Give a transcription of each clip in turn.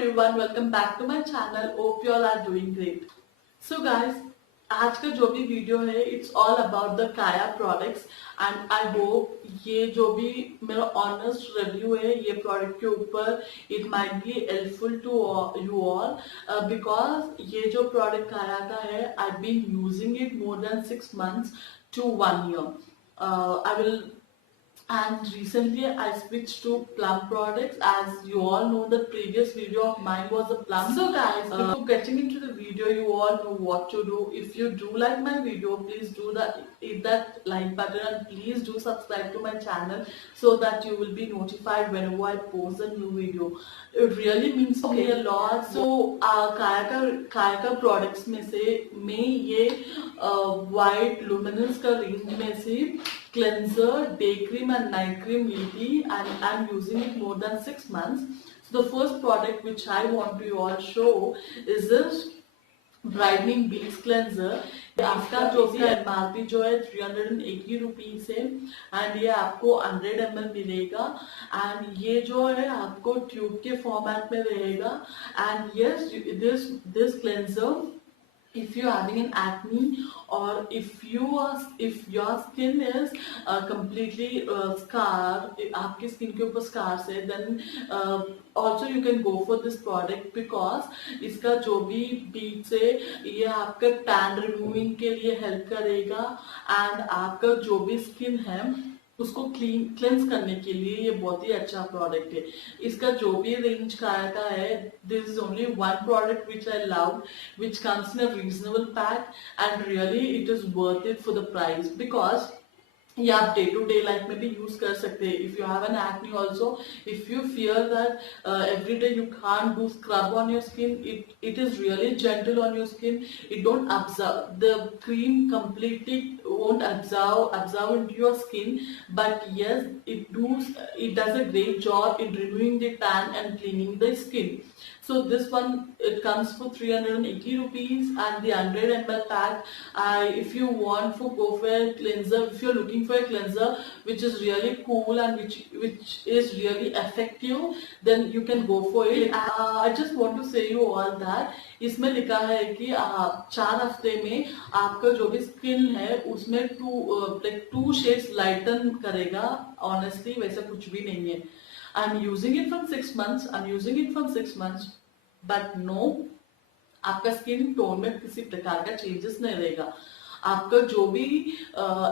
everyone, welcome back to my channel. Hope you all are doing great. So guys, आज का जो भी video है इट्स ऑल अबाउट द काया products and I hope ये जो भी मेरा ऑनेस्ट रिव्यू है ये प्रोडक्ट के ऊपर it might be helpful to you all because ये जो प्रोडक्ट काया का है I been using it more than 6 months to 1 year. I will And recently I switched to Plum products. As you all know, the previous video of mine was a Plum. So guys, before getting into the video, you all know what to do. If you do like my video, please do hit that like button and please do subscribe to my channel so that you will be notified whenever I post a new video. It really means to me a lot. So काया का products में से मैं ये white luminous का range में से cleanser, day cream and night cream ली थी and I'm using it more than 6 months. So the first product which I want to you all show is this brightening base cleanser. इसका जो भी MRP जो है 380 rupees है and ये आपको 100 ml मिलेगा एंड ये जो है आपको ट्यूब के फॉर्मेट में रहेगा and yes this cleanser if you're having an acne or if your skin is completely scarred, आपके skin के ऊपर scars है, then also you can go for this product because इसका जो भी beads है ये आपका tan removing के लिए help करेगा and आपका जो भी skin है उसको क्लेंस करने के लिए ये बहुत ही अच्छा प्रोडक्ट है. इसका जो भी रेंज का है this is only one product which I love which comes in a reasonable pack and really it is worth it for the price because ये आप डे टू डे लाइफ में भी यूज कर सकते हैं. If you have an acne also, if you fear that every day you can't do scrub on your skin, it is really gentle on your skin. It don't absorb, the cream completely won't absorb into your skin, but yes it does a great job in removing the tan and cleaning the skin. So this one it comes for 380 rupees and the 100 ml pack. If you want to go for a cleanser, if you're looking for a cleanser which is really cool and which is really effective, then you can go for it. I just want to say you all that इसमें लिखा है कि 4 हफ्ते में आपका जो भी skin है उसमें 2 shades लाइटन करेगा. ऑनेस्टली वैसा कुछ भी नहीं है. I'm using it from 6 months, but no, आपका स्किन टोन में किसी प्रकार का चेंजेस नहीं रहेगा. आपका जो भी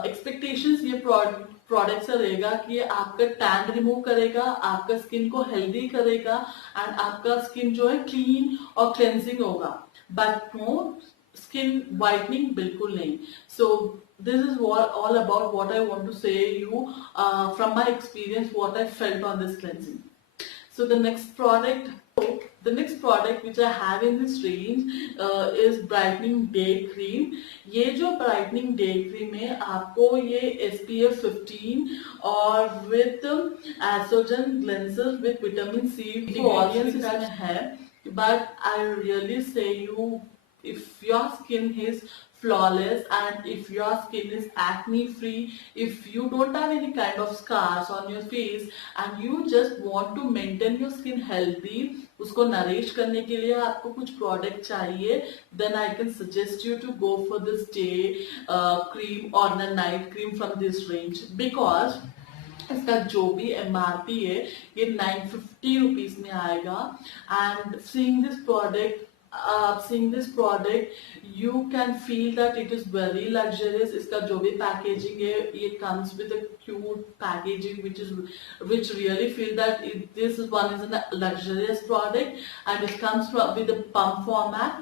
एक्सपेक्टेशंस ये प्रोडक्ट से रहेगा कि आपका टैन रिमूव करेगा, आपका स्किन को हेल्दी करेगा एंड आपका स्किन जो है क्लीन और क्लेंजिंग होगा, बट नो स्किन वाइटनिंग बिल्कुल नहीं. सो this is all about what I want to say you from my experience, what I felt on this cleansing. So the next product which I have in this range is brightening day cream. ये जो brightening day cream है आपको ये SPF 15 और with estrogen cleanser with vitamin C ingredients इसमें है. But I really say you, if your skin is flawless and if your skin is acne free, if you don't have any kind of scars on your face and you just want to maintain your skin healthy, उसको nourish करने के लिए आपको कुछ product चाहिए, then I can suggest you to go for this day cream or the night cream from this range because इसका जो भी MRP है ये 950 रुपीज में आएगा. And seeing this product you can feel that it is very luxurious. इसका जो भी पैकेजिंग है ये comes with a cute packaging which really feel that this one is a luxurious product and it comes with a pump format.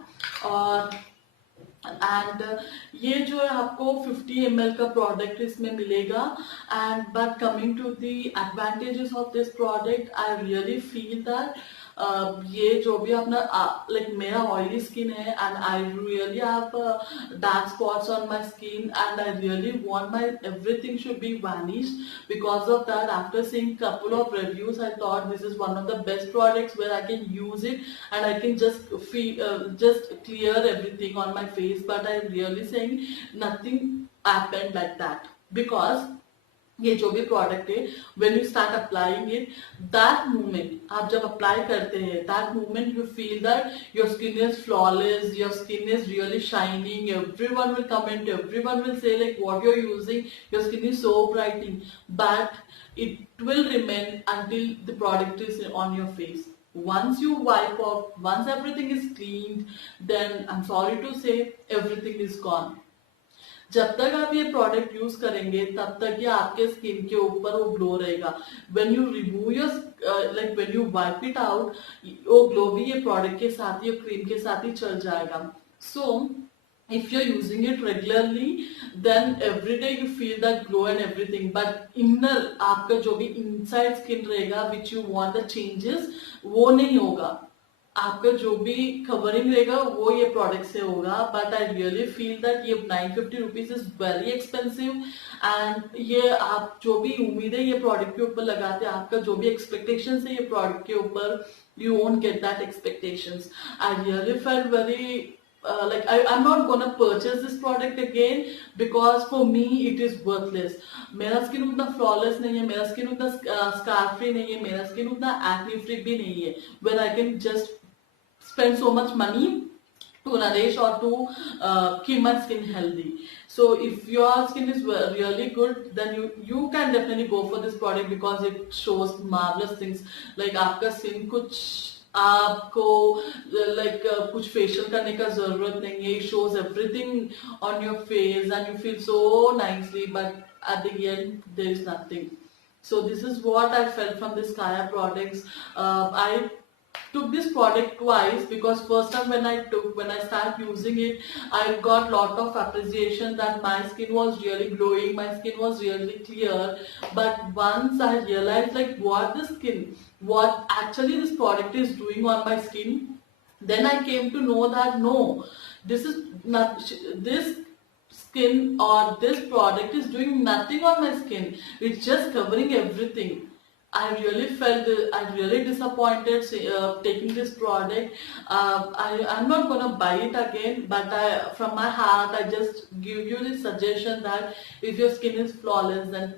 और and ये जो है आपको 50 ml का प्रोडक्ट इसमें मिलेगा. And but coming to the advantages of this product, I really feel that ये जो भी अपना लाइक मेरा ऑयली स्किन है and I really have dark spots on my skin and I really want my everything should be vanished. Because of that after seeing couple of reviews I thought this is one of the best products where I can use it and I can just clear everything on my face. But I'm really saying nothing happened like that because ये जो भी product है, when you start applying it, that moment आप जब apply करते हैं, that moment you feel that your skin is flawless, your skin is really shining, everyone will comment, everyone will say like what you're using, your skin is so brightening, but it will remain until the product is on your face. Once you wipe off, once everything is cleaned, then I'm sorry to say everything is gone. जब तक आप ये product use करेंगे तब तक ये आपके skin के ऊपर वो ग्लो रहेगा. When you remove your like when you wipe it out, वो ग्लो भी ये प्रोडक्ट के साथ ही, क्रीम के साथ ही चल जाएगा. सो if you're using it regularly, then every day you feel that glow and everything, but inner आपका जो भी inside skin रहेगा which you want the changes, वो नहीं होगा. आपका जो भी कवरिंग रहेगा वो ये प्रोडक्ट से होगा. But I really feel that ये 950 rupees is very expensive. And ये आप जो भी उम्मीद है ये प्रोडक्ट के ऊपर लगाते हैं, आपका जो भी एक्सपेक्टेशन है ये प्रोडक्ट के ऊपर, you won't get that expectations. I really felt very like I'm not gonna purchase this product again because for me it is worthless. मेरा स्किन उतना फ्लॉलेस नहीं है, मेरा स्किन उतना स्कार फ्री नहीं है, मेरा स्किन उतना एक्ने फ्री भी नहीं है, where I can just spend so much money to nourish or to keep my skin healthy. So if your skin is really good, then you can definitely go for this product because it shows marvelous things. Like आपका skin कुछ आपको कुछ facial करने का जरूरत नहीं है. It shows everything on your face and you feel so nicely, but at the end there is nothing. So this is what I felt from this Kaya products. I took this product twice because first time when I started using it, I got lot of appreciation that my skin was really glowing, my skin was really clear. But once I realized like what actually this product is doing on my skin, then I came to know that no, this is not this skin or this product is doing nothing on my skin. It's just covering everything. I really I'm really disappointed taking this product. I'm not gonna buy it again, but from my heart, I just give you this suggestion that if your skin is flawless, then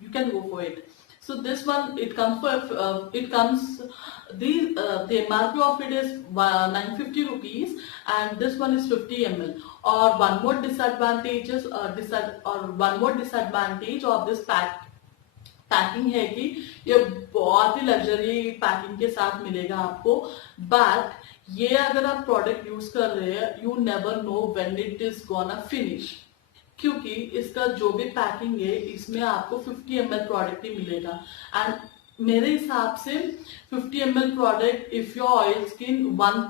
you can go for it. So this one, it comes the MRP of it is 950 rupees, and this one is 50 ml. Or one more disadvantage of this packing है कि ये बहुत ही luxury packing के साथ मिलेगा आपको. But ये अगर आप प्रोडक्ट यूज कर रहे हैं, you never know when it is gonna finish, क्योंकि इसका जो भी पैकिंग है इसमें आपको 50 ml प्रोडक्ट ही मिलेगा. एंड मेरे हिसाब से 50 ml product, if your oil skin one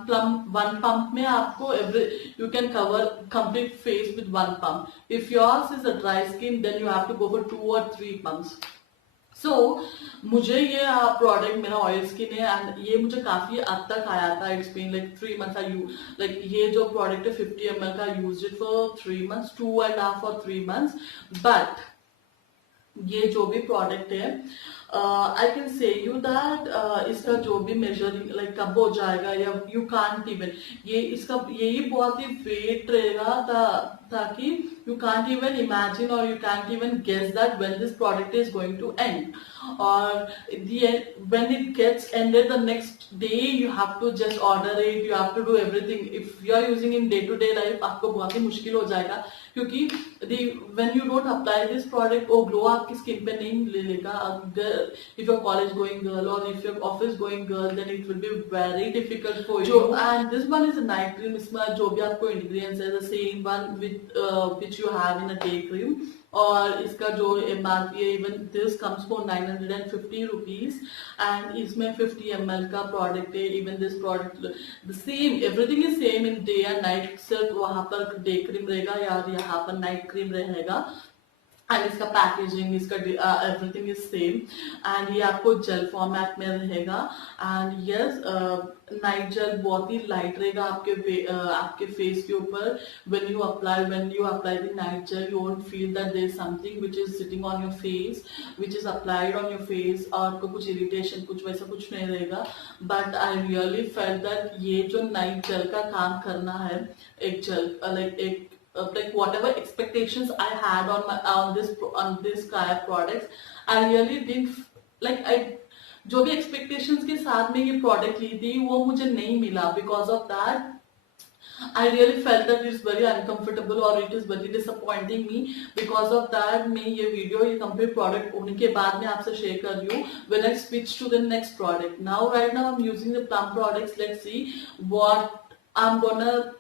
pump में आपको you can cover complete face with one pump. If yours is a dry skin, then you have to go for 2 or 3 pumps. मुझे ये product, मेरा oil skin है and ये मुझे काफी हद तक आया था. It's been like 3 months I like ये जो प्रोडक्ट है 50 ml का, use it for 3 months, 2.5 or 3 months. But ये जो भी प्रोडक्ट है, I can say you that इसका जो भी मेजरिंग लाइक कब हो जाएगा, या यू कांट इवन, ये इसका यही बहुत ही वेट रहेगा ताकि you can't even imagine or you can't even guess that when this product is going to end, or when it gets ended the next day you have to just order it, you have to do everything. If you are using in day to day life, आपको बहुत ही मुश्किल हो जाएगा, क्योंकि when you don't apply this product, वो glow आपकी skin पे नहीं ले लेगा. If you're college going girl or if you're office going girl, then it will be very difficult for you. And this one is a night cream. इसमें जो भी आपको ingredients है, the same one which you have in a day cream. और इसका जो MRP है, even this comes for 950 rupees, and इसमें 50 ml का प्रोडक्ट है. even this product the same, everything is same in day and night, सिर्फ वहाँ per day cream रहेगा या यहाँ पर नाइट क्रीम रहेगा. एंड इसका पैकेजिंग, इसका एवरीथिंग इज सेम, एंड ये आपको जेल फॉर्मेट में रहेगा. एंड यस, नाइट जेल बहुत ही लाइट रहेगा आपके फेस के ऊपर. When you apply the night gel, you won't feel that there is something which is sitting on your face, which is applied on your face, और आपको कुछ irritation, कुछ वैसा कुछ नहीं रहेगा. But I really felt that ये जो नाइट जेल का काम करना है, एक जेल लाइक एक like whatever expectations I had on this Kaya products, I really didn't like I जो भी expectations के साथ में ये product ली थी वो मुझे नहीं मिला. Because of that I really felt that it's very uncomfortable or it is very disappointing me. Because of that मैं ये video ये complete product होने के बाद मैं आपसे share कर रही हूँ. When I switch to the next product, now right now I'm using the Plum products. Let's see what I'm gonna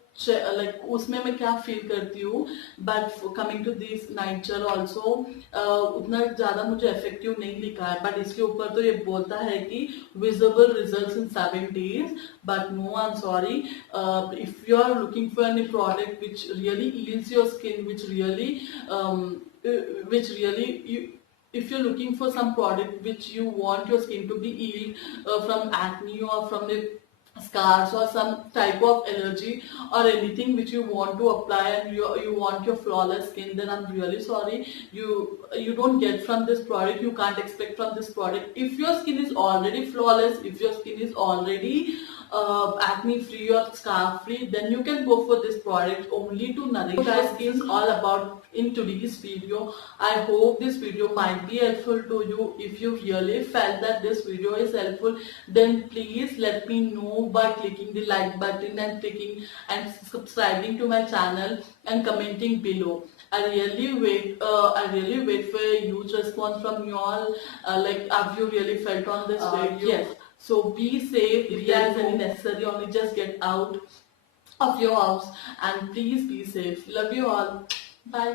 like उसमें मैं क्या फील करती हूँ. But coming to this nature also उतना ज़्यादा मुझे इफेक्टिव नहीं लिखा है. बट इसके ऊपर तो ये बोलता है कि visible results in 7 days. But no, I'm sorry. If you are looking for any product which really heals your skin, which really if you're looking for some product which you want your skin to be healed from acne or from the scars or some type of allergy or anything which you want to apply and you want your flawless skin, then I'm really sorry, you don't get from this product, you can't expect from this product. If your skin is already flawless, if your skin is already acne free or scar free, then you can go for this product only to nourish your skin. All about in today's video. I hope this video might be helpful to you. If you really felt that this video is helpful, then please let me know by clicking the like button and clicking and subscribing to my channel and commenting below. I really wait for a huge response from you all. Like, have you really felt on this video? Yes. So be safe. If there is any necessary, only just get out of your house and please be safe. Love you all. Bye.